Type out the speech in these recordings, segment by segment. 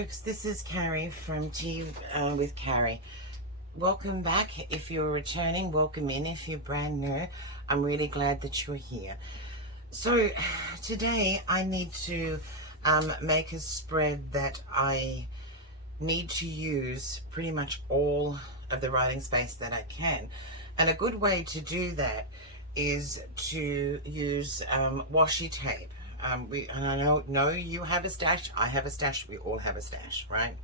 folks, this is Carrie from Tea with Carrie. Welcome back. If you're returning, welcome in. If you're brand new, I'm really glad that you're here. So today I need to make a spread that I need to use pretty much all of the writing space that I can. And a good way to do that is to use washi tape. And I know you have a stash, I have a stash, we all have a stash, right?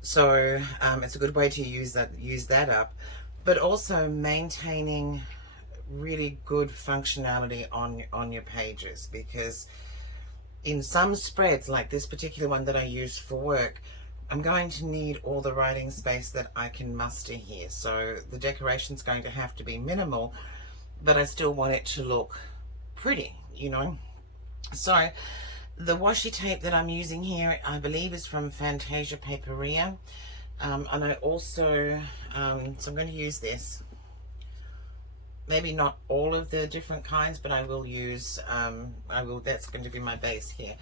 So it's a good way to use that up, but also maintaining really good functionality on your pages, because in some spreads, like this particular one that I use for work, I'm going to need all the writing space that I can muster here. So the decoration's going to have to be minimal, but I still want it to look pretty, you know. So the washi tape that I'm using here, I believe, is from Fantasia Paperia, and I also so I'm going to use this, maybe not all of the different kinds, but I will use that's going to be my base here,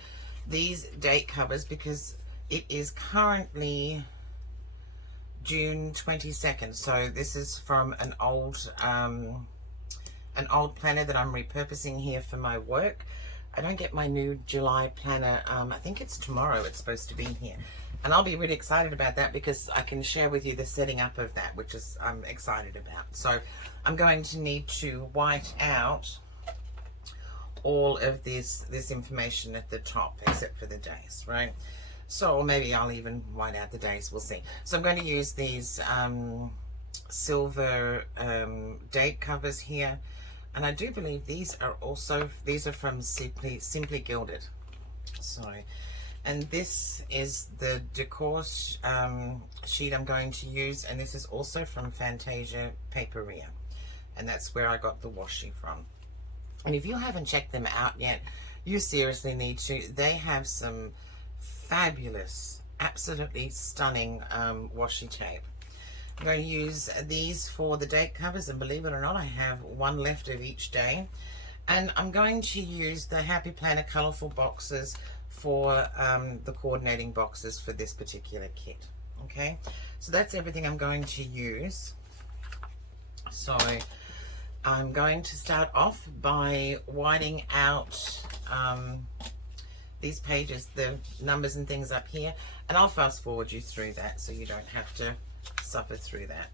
these date covers, because it is currently June 22nd. So this is from an old planner that I'm repurposing here for my work. I don't get my new July planner, I think it's tomorrow it's supposed to be here. And I'll be really excited about that, because I can share with you the setting up of that, which is I'm excited about. So I'm going to need to white out all of this information at the top, except for the days, right? So, or maybe I'll even white out the days, we'll see. So I'm going to use these silver date covers here. And I do believe these are from Simply Gilded. Sorry. And this is the decor sheet I'm going to use, and this is also from Fantasia Paperia, and that's where I got the washi from. And if you haven't checked them out yet, you seriously need to. They have some fabulous, absolutely stunning washi tape. I'm going to use these for the date covers, and believe it or not, I have one left of each day. And I'm going to use the Happy Planner colourful boxes for the coordinating boxes for this particular kit. Okay, so that's everything I'm going to use. So I'm going to start off by whiting out these pages, the numbers and things up here, and I'll fast forward you through that so you don't have to suffer through that.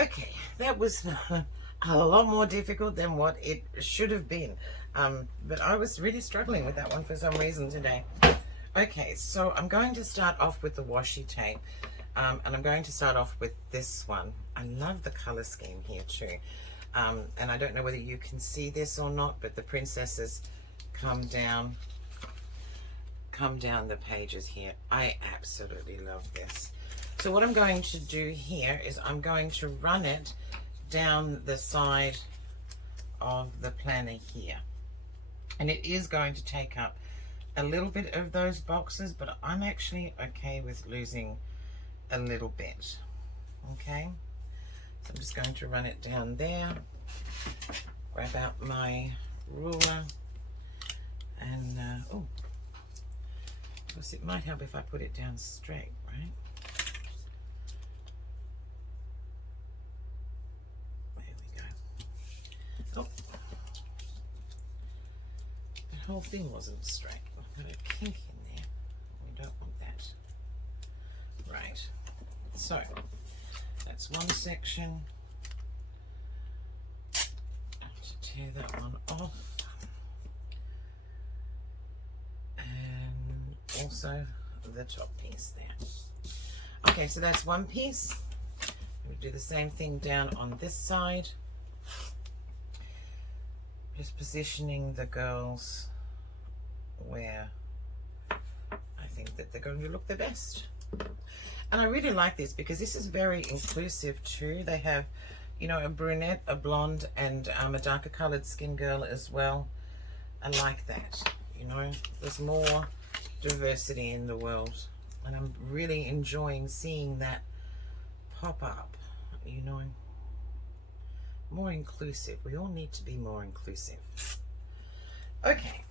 Okay, that was a lot more difficult than what it should have been, but I was really struggling with that one for some reason today. Okay, so I'm going to start off with the washi tape, and I'm going to start off with this one. I love the color scheme here too, and I don't know whether you can see this or not, but the princesses come down the pages here. I absolutely love this. So what I'm going to do here is I'm going to run it down the side of the planner here, and it is going to take up a little bit of those boxes, but I'm actually okay with losing a little bit. Okay, so I'm just going to run it down there, grab out my ruler, and oh, of course it might help if I put it down straight, right? Oh, the whole thing wasn't straight. I've got a kink in there. We don't want that. Right. So that's one section. I have to tear that one off. And also the top piece there. Okay, so that's one piece. We'll do the same thing down on this side. Just positioning the girls where I think that they're going to look the best. And I really like this because this is very inclusive too. They have, you know, a brunette, a blonde, and a darker colored skin girl as well. I like that, you know. There's more diversity in the world. And I'm really enjoying seeing that pop up, you know. More inclusive. We all need to be more inclusive. Okay,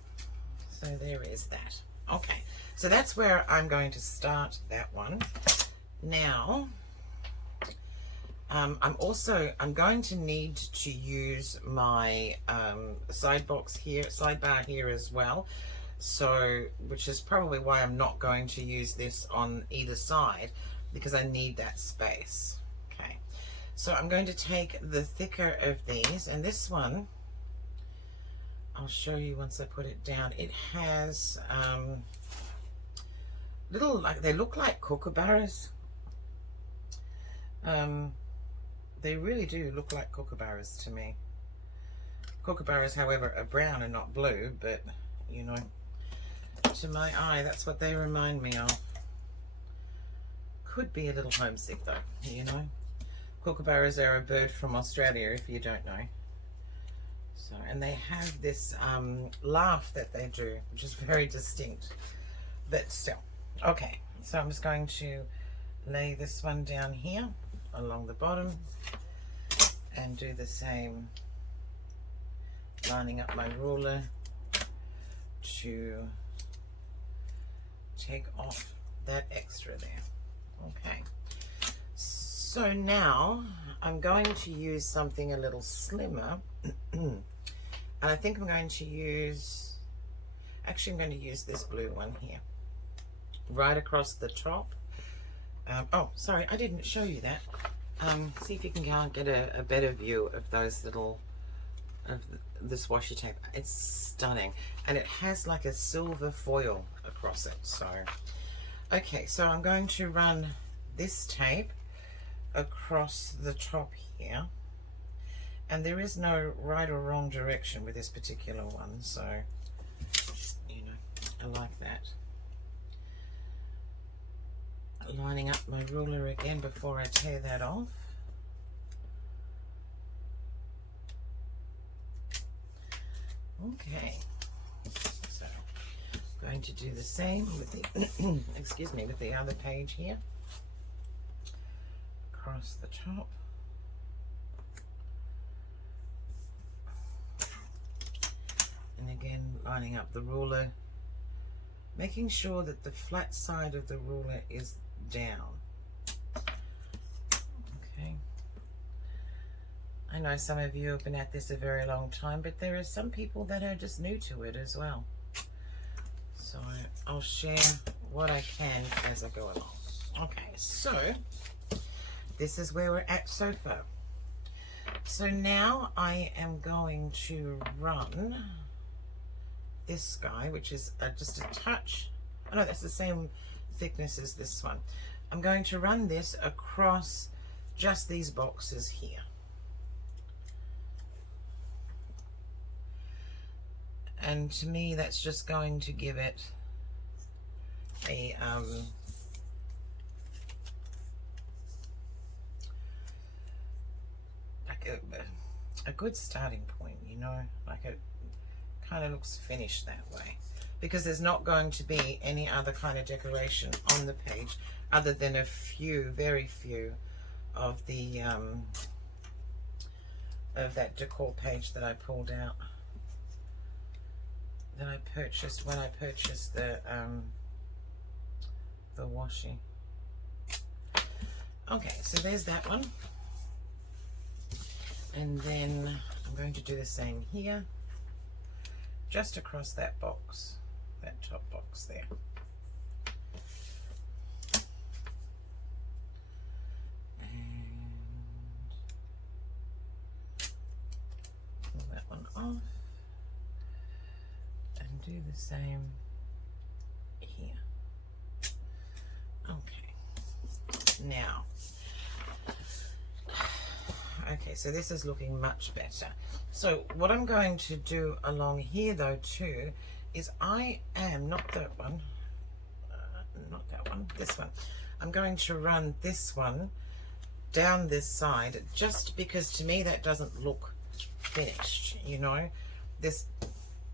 so there is that. Okay, so that's where I'm going to start that one. Now, I'm going to need to use my sidebar here as well. So, which is probably why I'm not going to use this on either side, because I need that space. Okay, so I'm going to take the thicker of these, and this one, I'll show you once I put it down. It has little, like, they look like kookaburras. They really do look like kookaburras to me. Kookaburras, however, are brown and not blue, but, you know, to my eye, that's what they remind me of. Could be a little homesick, though, you know. Kookaburras are a bird from Australia, if you don't know. So, and they have this laugh that they do, which is very distinct, but still. Okay, so I'm just going to lay this one down here along the bottom and do the same, lining up my ruler to take off that extra there. Okay, so now I'm going to use something a little slimmer. And I think I'm going to use, actually I'm going to use this blue one here, right across the top. Oh, sorry, I didn't show you that. See if you can get a better view of those little, of this washi tape. It's stunning, and it has like a silver foil across it. So, okay, so I'm going to run this tape across the top here, and there is no right or wrong direction with this particular one, so, you know, I like that. Lining up my ruler again before I tear that off. Okay, so I'm going to do the same with the excuse me, with the other page here, across the top. And again, lining up the ruler, making sure that the flat side of the ruler is down. Okay. I know some of you have been at this a very long time, but there are some people that are just new to it as well. So I'll share what I can as I go along. Okay, so this is where we're at so far. So now I am going to run this guy, which is just a touch. Oh no, that's the same thickness as this one. I'm going to run this across just these boxes here. And to me, that's just going to give it a like a good starting point, you know, like it kind of looks finished that way, because there's not going to be any other kind of decoration on the page other than a few, very few of the of that decor page that I pulled out, that I purchased when I purchased the washi. Okay, so there's that one, and then I'm going to do the same here, just across that box, that top box there. And pull that one off and do the same here. Okay, now, okay, so this is looking much better. So what I'm going to do along here though too is I am, not that one, this one. I'm going to run this one down this side, just because to me that doesn't look finished, you know.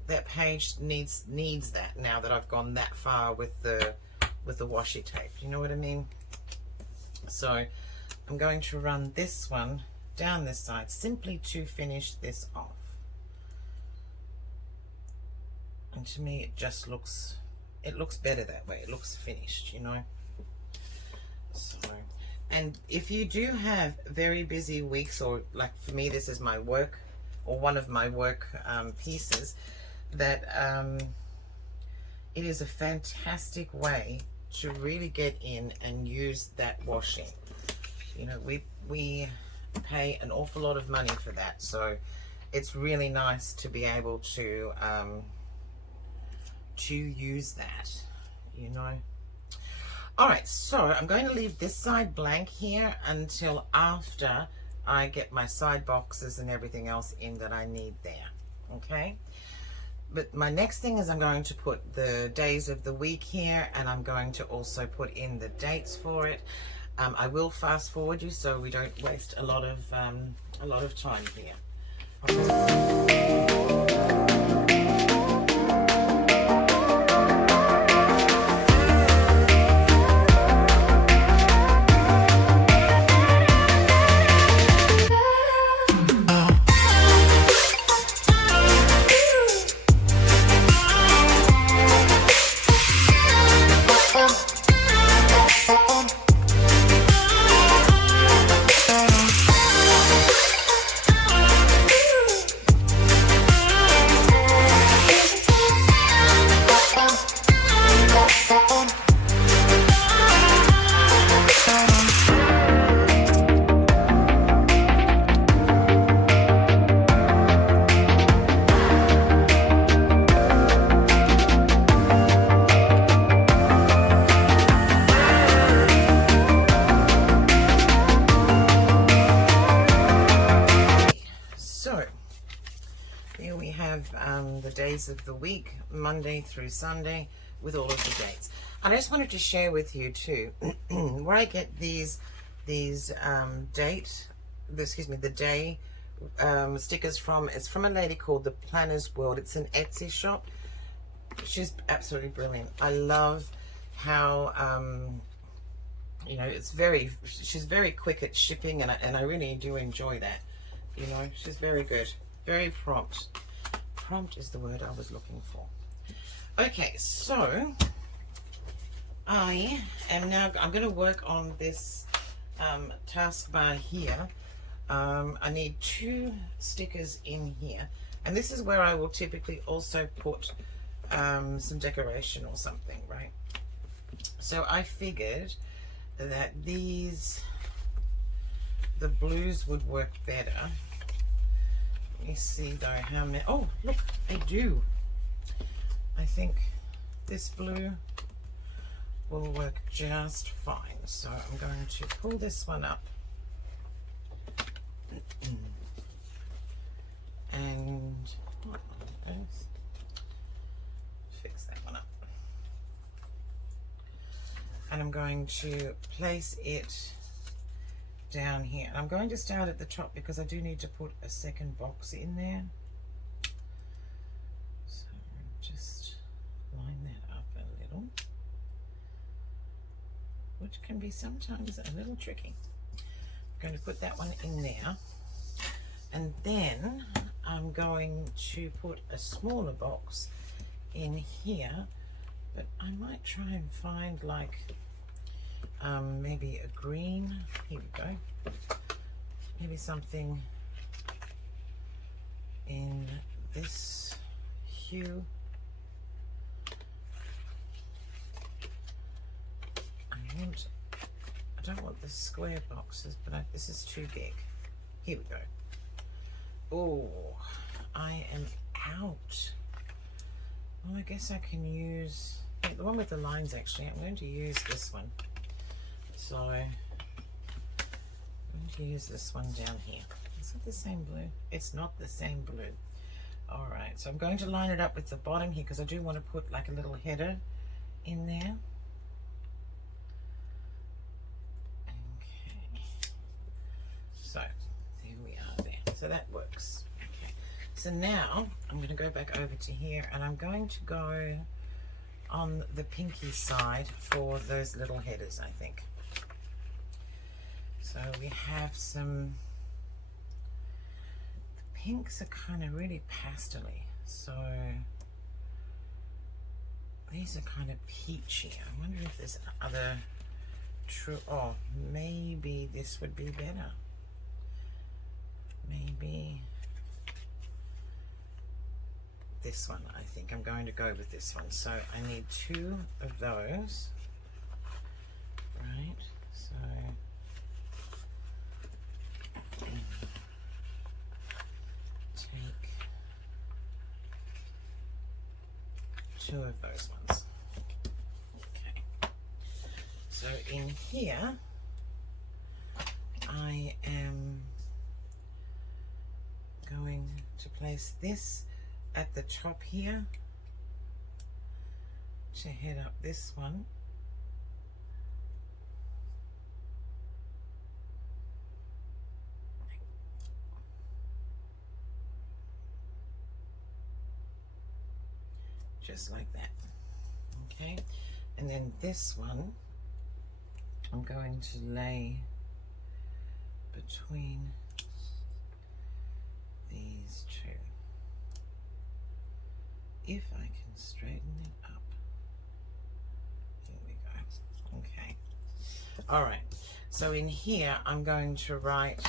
That page needs that, now that I've gone that far with the washi tape, you know what I mean? So I'm going to run this one down this side simply to finish this off. And to me it just looks, it looks better that way. It looks finished, you know. So, and if you do have very busy weeks, or like for me this is my work, or one of my work pieces, that it is a fantastic way to really get in and use that washi. You know, we pay an awful lot of money for that, so it's really nice to be able to use that, you know. All right, so I'm going to leave this side blank here until after I get my side boxes and everything else in that I need there, okay? But my next thing is I'm going to put the days of the week here, and I'm going to also put in the dates for it. I will fast forward you so we don't waste a lot of time here. The days of the week, Monday through Sunday, with all of the dates. I just wanted to share with you too where I get the day stickers from. It's from a lady called the Planner's World. It's an Etsy shop. She's absolutely brilliant. I love how you know, she's very quick at shipping, and I really do enjoy that. You know, she's very good, very prompt. Prompt is the word I was looking for. Okay, so I'm going to work on this taskbar here. I need 2 stickers in here, and this is where I will typically also put some decoration or something, right? So I figured that the blues would work better. Let me see though how many. Oh, look, I do. I think this blue will work just fine. So I'm going to pull this one up and fix that one up. And I'm going to place it down here. And I'm going to start at the top because I do need to put a second box in there. So just line that up a little, which can be sometimes a little tricky. I'm going to put that one in there, and then I'm going to put a smaller box in here, but I might try and find like maybe a green. Here we go. Maybe something in this hue. I don't want the square boxes, but this is too big. Here we go. Oh, I am out. Well, I guess I can use the one with the lines. Actually, I'm going to use this one. So I'm going to use this one down here. Is it the same blue? It's not the same blue. All right, so I'm going to line it up with the bottom here because I do want to put like a little header in there. So that works. Okay. So now I'm going to go back over to here, and I'm going to go on the pinky side for those little headers, I think. So we have some pinks are kind of really pastel-y. So these are kind of peachy. I wonder if there's other true, oh, maybe this would be better. Maybe this one. I think I'm going to go with this one. So I need 2 of those, right? So take 2 of those ones. Okay. So in here, I am going to place this at the top here to head up this one. Just like that. Okay, and then this one I'm going to lay between these 2. If I can straighten it up. Here we go. Okay. All right. So in here, I'm going to write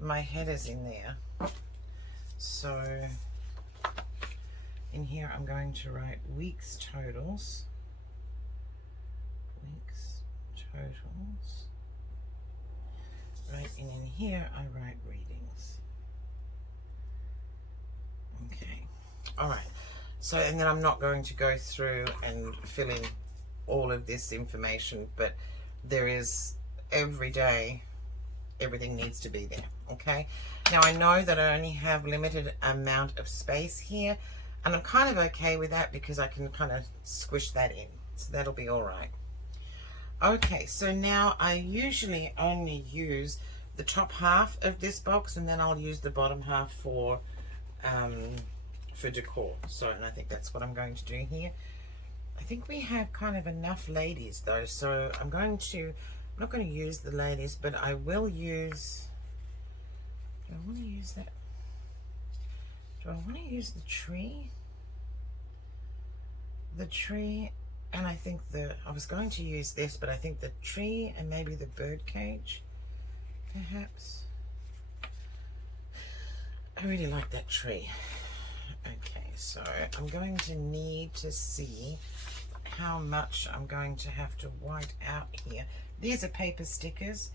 my headers in there. So in here, I'm going to write weeks totals. Weeks totals. Right, and in here, I write readings. Okay. All right. So, and then I'm not going to go through and fill in all of this information, but there is every day, everything needs to be there. Okay. Now I know that I only have limited amount of space here, and I'm kind of okay with that because I can kind of squish that in. So that'll be all right. Okay, so now I usually only use the top half of this box, and then I'll use the bottom half for decor. So, and I think that's what I'm going to do here. I think we have kind of enough ladies though, so I'm not going to use the ladies, but I will use, do I want to use that? Do I want to use the tree? The tree, and I think I was going to use this, but I think the tree and maybe the bird cage, perhaps. I really like that tree. Okay, so I'm going to need to see how much I'm going to have to white out here. These are paper stickers,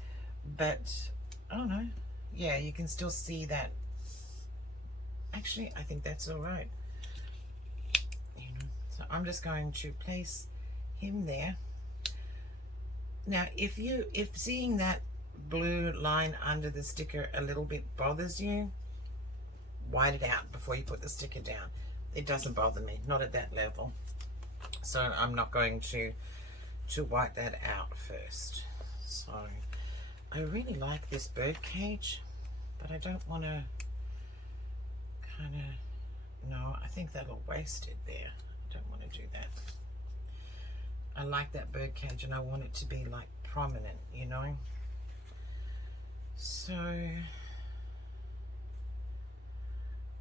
but I don't know. Yeah, you can still see that. Actually, I think that's all right. You know, so I'm just going to place him there. Now, if seeing that blue line under the sticker a little bit bothers you, white it out before you put the sticker down. It doesn't bother me, not at that level. So I'm not going to white that out first. So I really like this bird cage, but I don't want to kind of, no, I think that'll waste it there. I don't want to do that. I like that bird cage and I want it to be like prominent, you know. So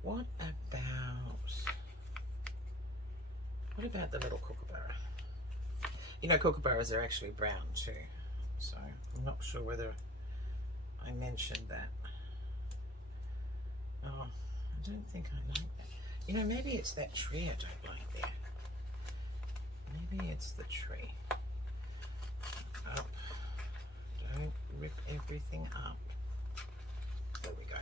what about the little kookaburra? You know, kookaburras are actually brown too, so I'm not sure whether I mentioned that. Oh, I don't think I like that. You know, maybe it's that tree I don't like there. Maybe it's the tree. Up. Don't rip everything up. There we go.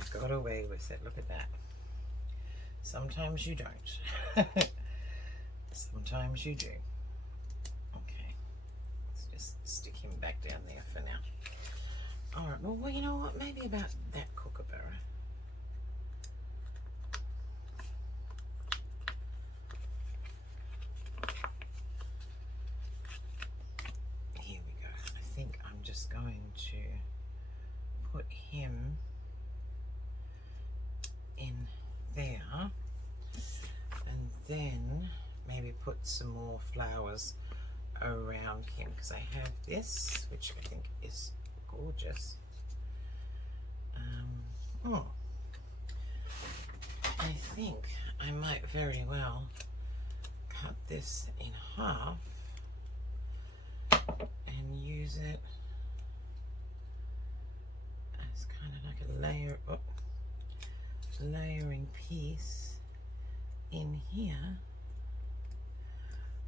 I got away with it. Look at that. Sometimes you don't. Sometimes you do. Okay. Let's just stick him back down there for now. Alright, well, you know what? Maybe about that kookaburra. Here we go. I think I'm just going to put then maybe put some more flowers around him, because I have this, which I think is gorgeous. Oh, I think I might very well cut this in half and use it as kind of like a layering piece in here,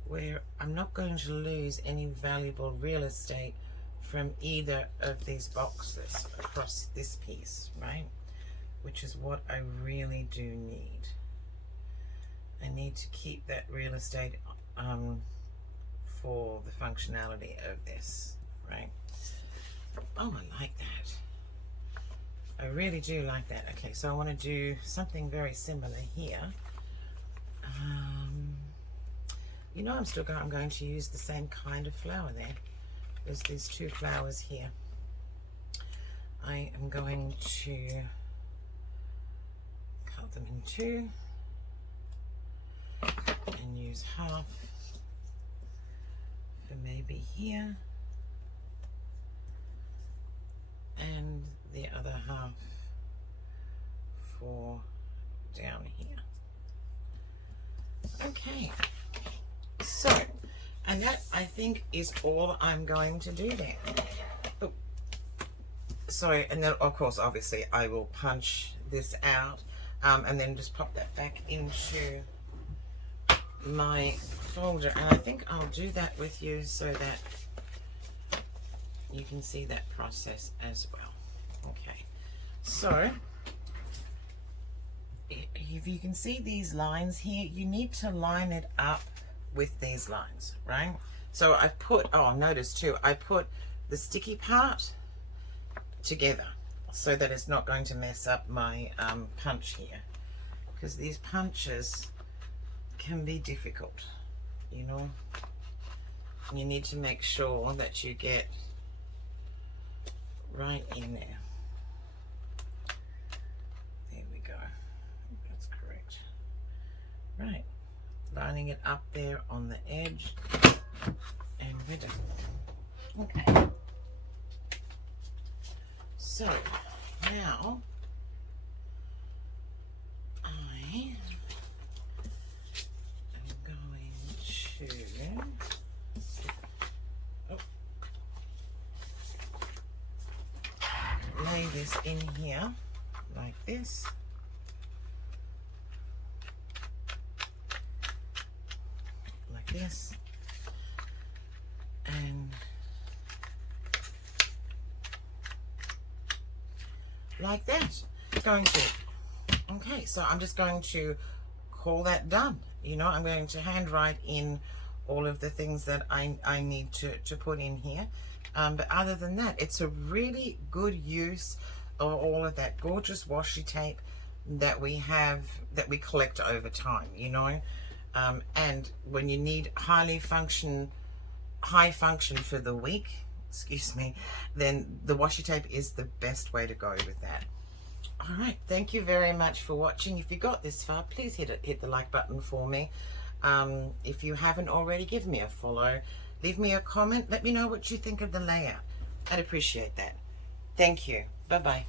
where I'm not going to lose any valuable real estate from either of these boxes across this piece, right? Which is what I really do need. I need to keep that real estate for the functionality of this, right? Oh, I like that. I really do like that. Okay, so I want to do something very similar here. You know, I'm going to use the same kind of flower there. There's these two flowers here. I am going to cut them in two and use half for maybe here and the other half for down here. Okay, so, and that I think is all I'm going to do there. Oh, sorry, and then of course obviously I will punch this out and then just pop that back into my folder, and I think I'll do that with you so that you can see that process as well. Okay, so if you can see these lines here, you need to line it up with these lines, right? So I put, oh, notice too, I put the sticky part together so that it's not going to mess up my punch here, because these punches can be difficult, you know. You need to make sure that you get right in there. There we go. That's correct. Right. Lining it up there on the edge, and we're done. Okay. So now I am going to lay this in here like this. Like this. And like that. Going to, okay, so I'm just going to call that done. You know, I'm going to handwrite in all of the things that I need to put in here. But other than that, it's a really good use of all of that gorgeous washi tape that we have, that we collect over time, you know. And when you need high function for the week, excuse me, then the washi tape is the best way to go with that. All right, thank you very much for watching. If you got this far, please hit the like button for me. If you haven't already, give me a follow, leave me a comment, let me know what you think of the layout. I'd appreciate that. Thank you. Bye-bye.